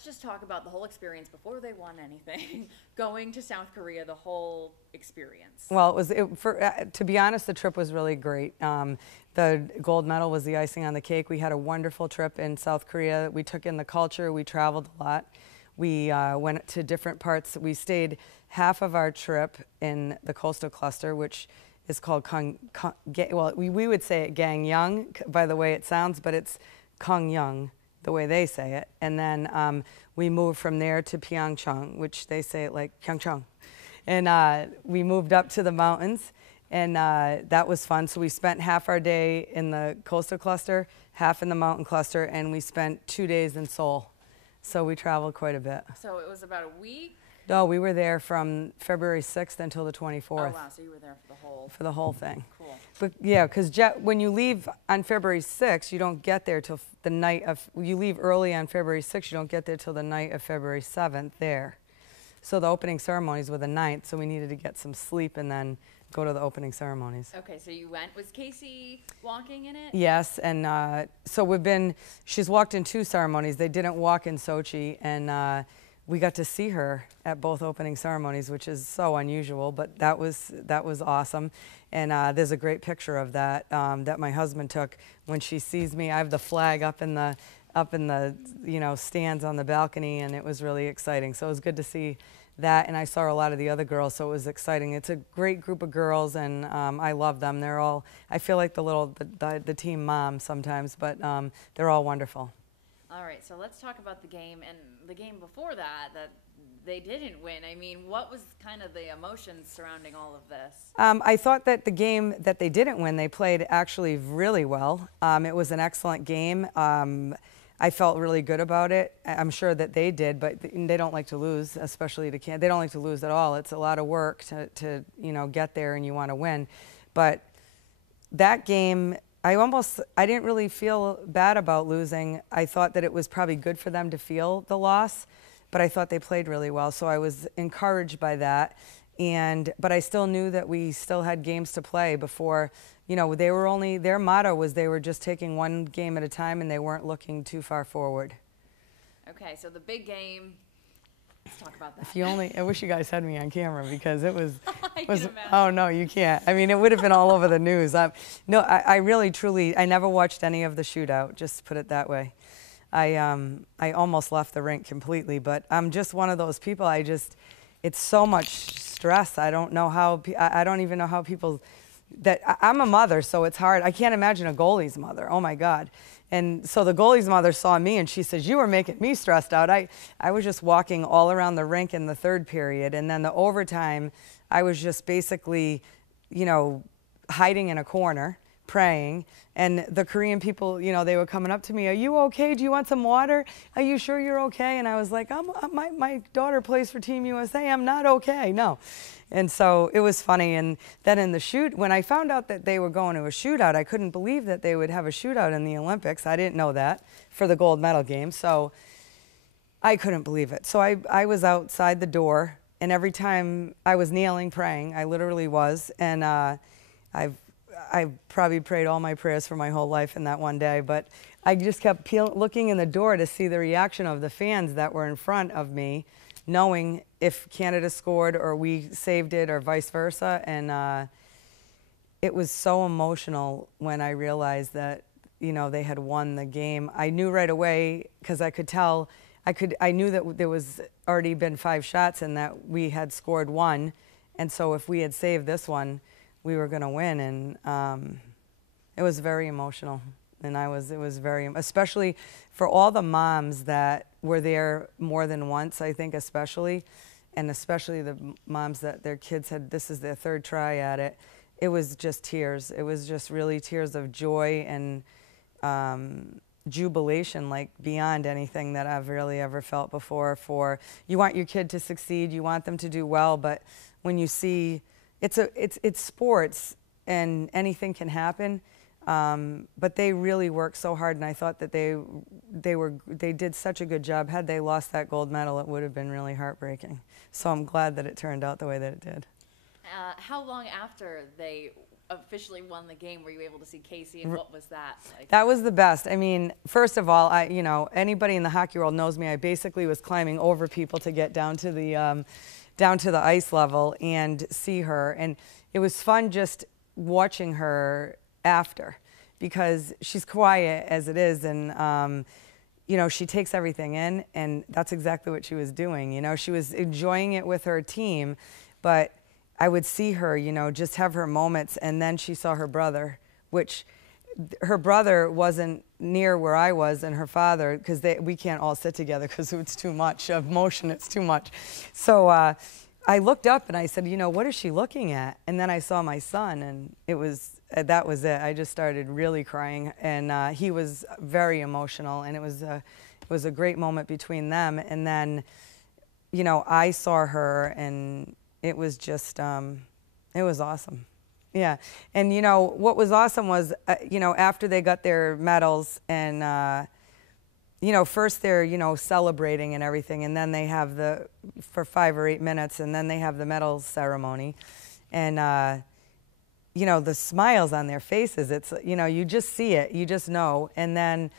let's just talk about the whole experience before they won anything. Going to South Korea, the whole experience. Well, to be honest, the trip was really great. The gold medal was the icing on the cake. We had a wonderful trip in South Korea. We took in the culture. We traveled a lot. We went to different parts. We stayed half of our trip in the coastal cluster, which is called well, we would say it Gangyang by the way it sounds, but it's Kongyang, the way they say it. And then we moved from there to Pyeongchang, which they say it like Pyeongchang. And we moved up to the mountains, and that was fun. So we spent half our day in the coastal cluster, half in the mountain cluster, and we spent 2 days in Seoul. So we traveled quite a bit. So it was about a week? No, we were there from February 6th until the 24th. Oh, wow, so you were there for the whole thing. Cool. But yeah, because when you leave on February 6th, you don't get there till the night of, you leave early on February 6th, you don't get there till the night of February 7th there. So the opening ceremonies were the 9th, so we needed to get some sleep and then go to the opening ceremonies. Okay, so you went. Was Kacey walking in it? Yes, and so she's walked in 2 ceremonies. They didn't walk in Sochi, and we got to see her at both opening ceremonies, which is so unusual, but that was awesome. And there's a great picture of that that my husband took when she sees me. I have the flag up in the stands on the balcony, and it was really exciting. So it was good to see that, and I saw a lot of the other girls, so it was exciting. It's a great group of girls, and I love them. They're all, I feel like the team mom sometimes, but they're all wonderful. All right, so let's talk about the game, and the game before that they didn't win. I mean, what was kind of the emotions surrounding all of this? I thought that the game that they didn't win, they played actually really well. It was an excellent game. I felt really good about it. I'm sure that they did, but they don't like to lose, especially they don't like to lose at all. It's a lot of work to get there, and you want to win. But that game, I didn't really feel bad about losing. I thought that it was probably good for them to feel the loss, but I thought they played really well, so I was encouraged by that. But I still knew that we still had games to play before. Their motto was they were just taking one game at a time, and they weren't looking too far forward. Okay, so the big game, let's talk about that. I wish you guys had me on camera, because it was, I can imagine. Oh no, you can't. I mean, it would have been all over the news. I really, truly, I never watched any of the shootout, just to put it that way. I almost left the rink completely, but I'm just one of those people, it's so much stress. I don't even know how people, I'm a mother, so it's hard. I can't imagine a goalie's mother. Oh my God. And so the goalie's mother saw me, and she says, "You were making me stressed out." I was just walking all around the rink in the 3rd period, and then the overtime, I was just basically, hiding in a corner, praying. And the Korean people, they were coming up to me, "Are you okay? Do you want some water? Are you sure you're okay?" And I was like, my daughter plays for Team USA. I'm not okay, no. And so it was funny. And then when I found out that they were going to a shootout, I couldn't believe that they would have a shootout in the Olympics. I didn't know that for the gold medal game. So I couldn't believe it. So I was outside the door, and every time I was kneeling praying, I literally was. And I've probably prayed all my prayers for my whole life in that one day, but I just kept looking in the door to see the reaction of the fans that were in front of me, knowing if Canada scored or we saved it or vice versa. And it was so emotional when I realized that, they had won the game. I knew right away, because I could tell, I knew that there was already been 5 shots and that we had scored 1. And so if we had saved this one, we were going to win. And it was very emotional. And it was very, especially for all the moms that were there more than once, I think especially, and especially the moms that their kids this is their 3rd try at it. It was just tears. It was just really tears of joy and jubilation, like beyond anything that I've really ever felt before. You want your kid to succeed, you want them to do well, but when you see, it's sports and anything can happen. But they really worked so hard, and I thought that they did such a good job. Had they lost that gold medal, it would have been really heartbreaking. So I'm glad that it turned out the way that it did. How long after they officially won the game, were you able to see Kacey, and what was that like? That was the best. I mean, first of all, anybody in the hockey world knows me. I basically was climbing over people to get down to the ice level and see her, and it was fun just watching her after, because she's quiet as it is, and she takes everything in, and that's exactly what she was doing. She was enjoying it with her team, but I would see her, just have her moments, and then she saw her brother, which her brother wasn't near where I was, and her father, because we can't all sit together because it's too much emotion, it's too much. So I looked up and I said, what is she looking at? And then I saw my son, and that was it. I just started really crying, and he was very emotional, and it was a great moment between them. And then, I saw her, and it was just, it was awesome. Yeah. And, what was awesome was, after they got their medals, and, first they're, celebrating and everything, and then they have for 5 or 8 minutes, and then they have the medals ceremony. And, the smiles on their faces, it's, you just see it, you just know. And then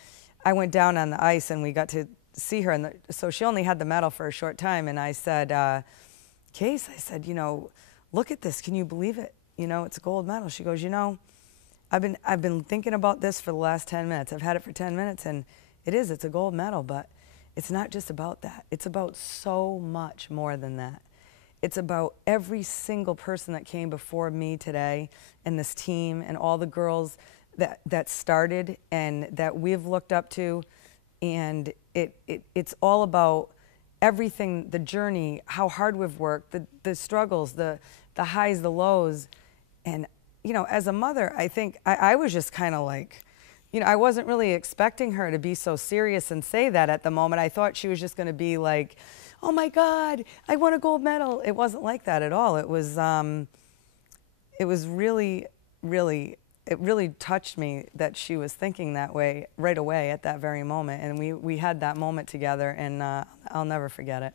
I went down on the ice, and we got to see her. And so she only had the medal for a short time, and I said, Case, I said, look at this. Can you believe it? It's a gold medal. She goes, I've been thinking about this for the last 10 minutes. I've had it for 10 minutes, and it's a gold medal, but it's not just about that. It's about so much more than that. It's about every single person that came before me today, and this team, and all the girls that started and that we've looked up to. And it's all about everything, the journey, how hard we've worked, the struggles, the highs, the lows. And, as a mother, I think I was just kind of like, I wasn't really expecting her to be so serious and say that at the moment. I thought she was just going to be like, oh my God, I won a gold medal. It wasn't like that at all. It was really, really, it really touched me that she was thinking that way right away at that very moment. And we had that moment together, and I'll never forget it.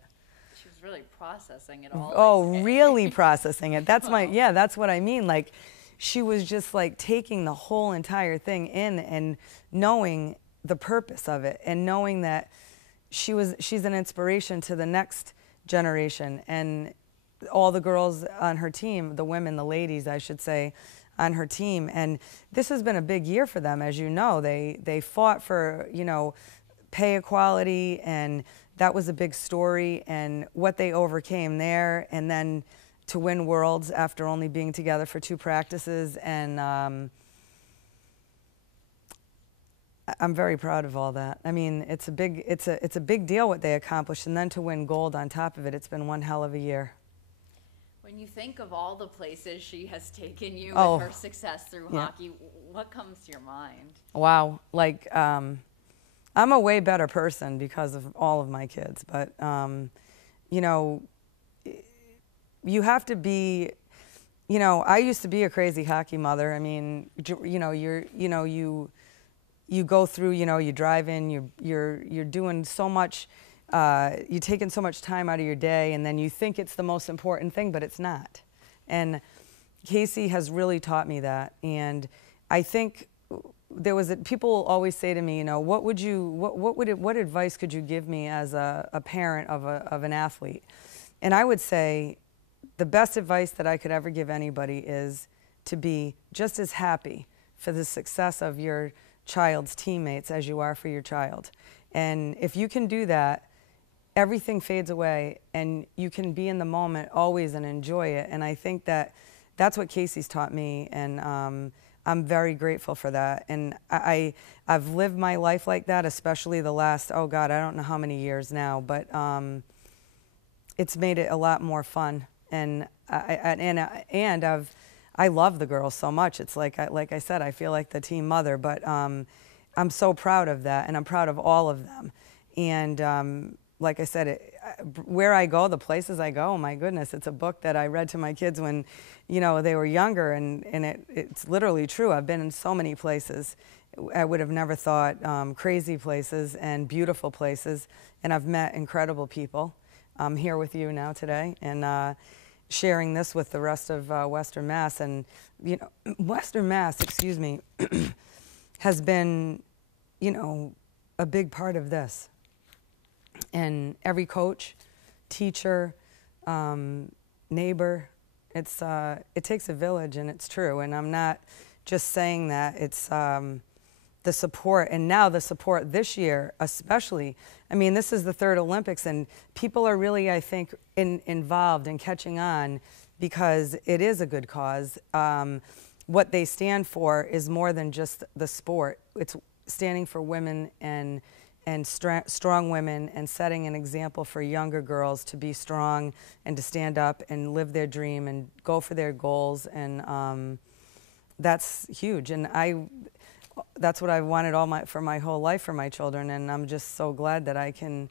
She was really processing it all. Oh, really processing it. That's that's what I mean. Like, she was just like taking the whole entire thing in, and knowing the purpose of it, and knowing that she's an inspiration to the next generation, and all the girls on her team, the women, the ladies, I should say, on her team. And this has been a big year for them, as you know. They fought for, pay equality, and that was a big story, and what they overcame there, and then to win Worlds after only being together for 2 practices. And I'm very proud of all that. I mean, it's a big deal what they accomplished, and then to win gold on top of it, it's been one hell of a year. When you think of all the places she has taken you and her success through hockey, what comes to your mind? Wow. Like, I'm a way better person because of all of my kids, but, you have to be, I used to be a crazy hockey mother. I mean, you go through, you drive in, you're doing so much, you're taking so much time out of your day, and then you think it's the most important thing, but it's not. And Kacey has really taught me that. And I think people always say to me, what advice could you give me as a parent of an athlete? And I would say the best advice that I could ever give anybody is to be just as happy for the success of your child's teammates as you are for your child. And if you can do that, everything fades away, and you can be in the moment always and enjoy it. And I think that's what Kacey's taught me, and I'm very grateful for that. And I've lived my life like that, especially the last, oh God, I don't know how many years now, but it's made it a lot more fun. And I love the girls so much. It's like I said, I feel like the team mother, but I'm so proud of that, and I'm proud of all of them. And like I said, where I go, the places I go, my goodness, it's a book that I read to my kids when, they were younger, and it's literally true. I've been in so many places I would have never thought, crazy places and beautiful places, and I've met incredible people. I'm here with you now today, and sharing this with the rest of Western Mass. And, you know, Western Mass, excuse me, has been, you know, a big part of this. And every coach, teacher, neighbor, it takes a village, and it's true. And I'm not just saying that. It's the support, and now the support this year especially. I mean, this is the third Olympics, and people are really, I think, involved and catching on because it is a good cause. What they stand for is more than just the sport. It's standing for women and strong women, and setting an example for younger girls to be strong and to stand up and live their dream and go for their goals. And that's huge. And that's what I wanted for my whole life for my children. And I'm just so glad that I can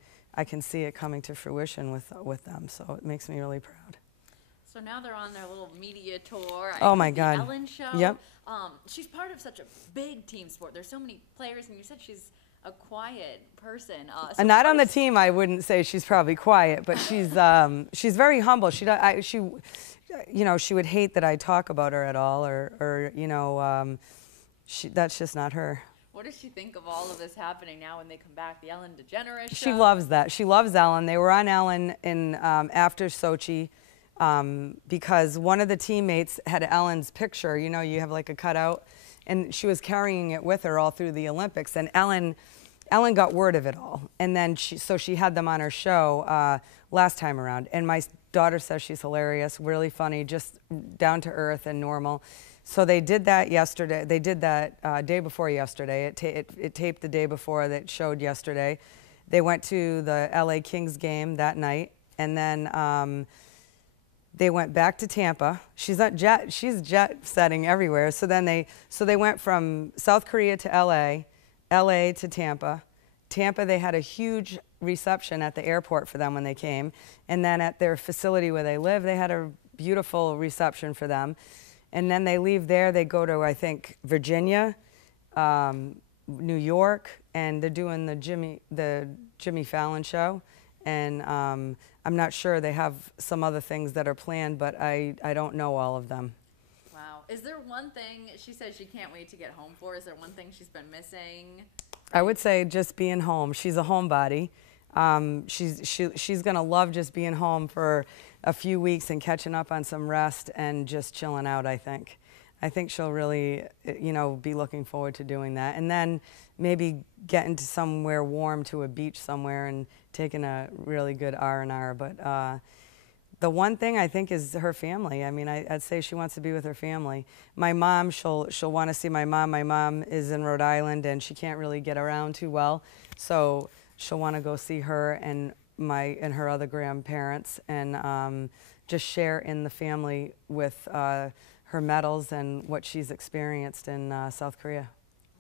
see it coming to fruition with them. So it makes me really proud. So now they're on their little media tour. Oh my God. The Ellen Show. Yep. She's part of such a big team sport. There's so many players, and you said she's a quiet person. And not on the team, I wouldn't say she's probably quiet, but she's very humble. She, you know, she would hate that I talk about her at all, or you know, that's just not her. What does she think of all of this happening now when they come back? The Ellen DeGeneres show? She loves that. She loves Ellen. They were on Ellen in after Sochi because one of the teammates had Ellen's picture. You know, you have like a cutout, and she was carrying it with her all through the Olympics. And Ellen got word of it all, and then so she had them on her show last time around. And my daughter says she's hilarious, really funny, just down to earth and normal. So they did that yesterday. They did that day before yesterday. It taped the day before that showed yesterday. They went to the LA Kings game that night, and then they went back to Tampa. She's jet setting everywhere. So then they went from South Korea to LA to Tampa. Tampa, they had a huge reception at the airport for them when they came, and then at their facility where they live, they had a beautiful reception for them. And then they leave there, they go to, I think, Virginia, New York, and they're doing the Jimmy Fallon show. And I'm not sure, they have some other things that are planned, but I don't know all of them. Wow. Is there one thing, she says she can't wait to get home for, is there one thing she's been missing? I would say just being home. She's a homebody. She's gonna love just being home for a few weeks and catching up on some rest and just chilling out. I think she'll really, you know, be looking forward to doing that, and then maybe getting to somewhere warm, to a beach somewhere, and taking a really good R&R. But the one thing I think is her family. I mean, I'd say she wants to be with her family. My mom, she'll want to see my mom. My mom is in Rhode Island, and she can't really get around too well, so she'll want to go see her and her other grandparents, and just share in the family with her medals and what she's experienced in South Korea.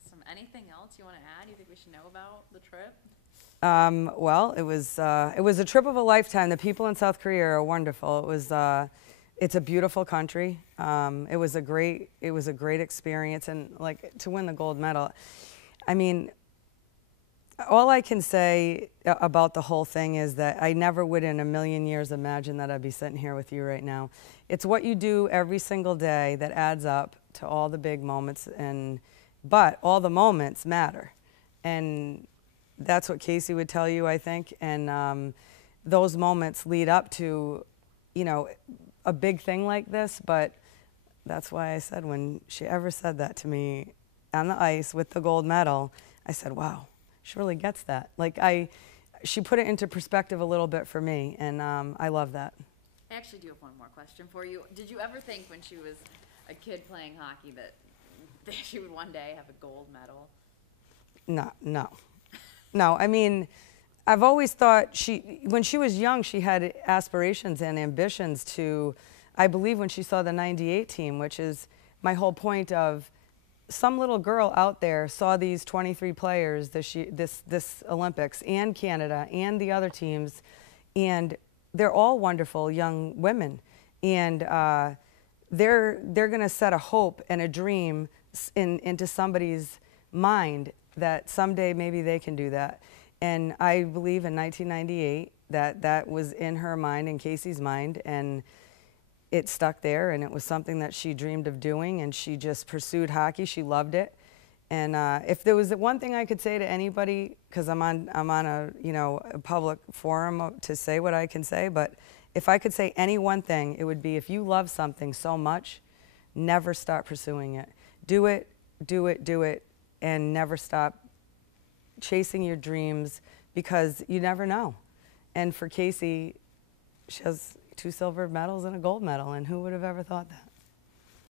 Awesome. Anything else you want to add? You think we should know about the trip? Well, it was a trip of a lifetime. The people in South Korea are wonderful. It's a beautiful country. It was a great experience, and like to win the gold medal. I mean, all I can say about the whole thing is that I never would in a million years imagine that I'd be sitting here with you right now. It's what you do every single day that adds up to all the big moments, but all the moments matter. And that's what Kacey would tell you, I think. And those moments lead up to, you know, a big thing like this. But that's why I said, when she ever said that to me on the ice with the gold medal, I said, wow. She really gets that. Like she put it into perspective a little bit for me, and I love that. I actually do have one more question for you. Did you ever think when she was a kid playing hockey that she would one day have a gold medal? No. I mean, I've always thought when she was young, she had aspirations and ambitions to, I believe when she saw the '98 team, which is my whole point of, some little girl out there saw these 23 players this Olympics, and Canada and the other teams, and they're all wonderful young women, and they're going to set a hope and a dream into somebody's mind that someday maybe they can do that. And I believe in 1998 that was in her mind, in Kacey's mind, and it stuck there, and it was something that she dreamed of doing, and she just pursued hockey. She loved it. And if there was one thing I could say to anybody, because I'm on a, you know, a public forum to say what I can say, but if I could say any one thing, it would be, if you love something so much, never stop pursuing it. Do it, do it, do it, and never stop chasing your dreams, because you never know. And for Kacey, she has 2 silver medals and a gold medal, and who would have ever thought that?